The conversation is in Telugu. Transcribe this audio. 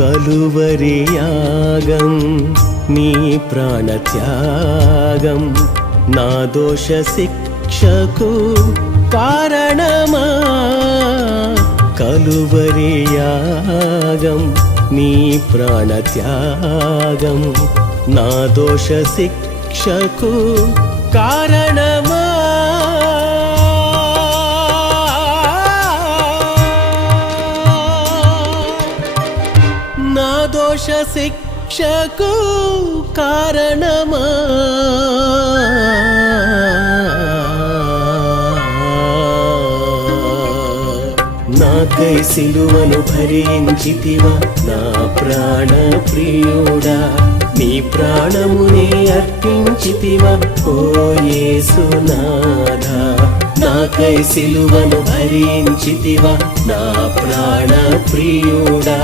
కలువరి యాగం నీ ప్రాణత్యాగం నా దోష శిక్షకు కారణమా కలువరి యాగం నీ ప్రాణత్యాగం నా దోష శిక్షకు కారణమా నా దోష శిక్షకు కారణమా నాకై సిలువను భరించితివా నా ప్రాణ ప్రియుడా నీ ప్రాణమునే అర్పించితివా ఓ యేసునాథా నాకై సిలువను భరించితివా నా ప్రాణ ప్రియుడా